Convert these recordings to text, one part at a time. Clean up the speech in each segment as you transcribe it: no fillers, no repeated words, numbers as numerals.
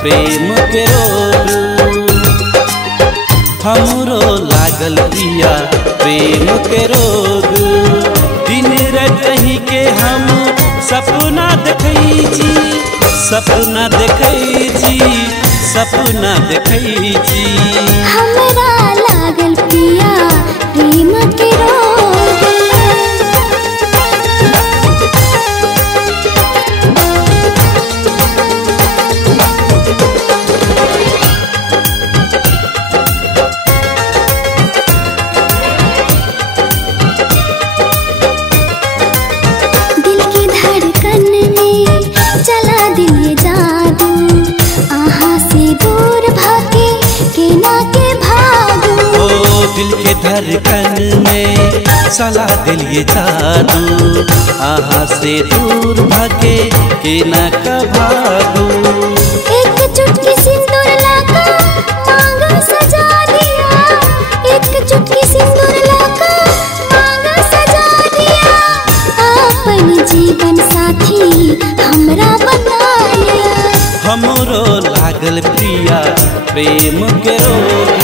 प्रेम के रोग। हमरो लागल पिया प्रेम के रोग। दिन रात ही के हम सपना देखै छी, सपना देखै छी, सपना देखै छी। हमरा लागल पिया प्रेम के रोग। दिल की धड़कन में चला दिल ये जादू, आहा से दूर भागे के ना के भागू। ओ दिल के धड़कन में चला दिल ये जादू, आहा से दूर भागे के ना का भागू। एक चुटकी सिंदूर लाकर मांग सजा दिया, एक चुटकी सिंदूर लाकर मांग सजा दिया। अपन जीवन साथी हमरा बना लिया। हमरो लागल प्रिया प्रेम के रोग।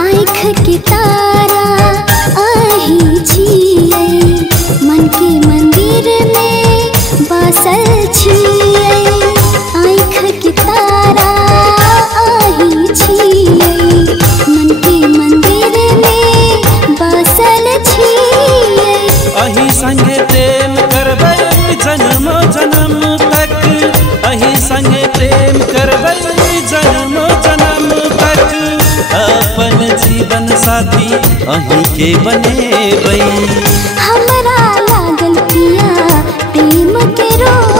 आँख के तारा आही छियै, मन के मंदिर में बसल छियै। आँख के तारा आही छियै, मन के मंदिर में बसल छियै। अही संगे प्रेम करबै जन्मो जन्म तक, अही संगे प्रेम करबै जन्मो जन्म तक। अपन जीवन साथी अही के बनेबै। हमरा लागल पिया प्रेम के रोग।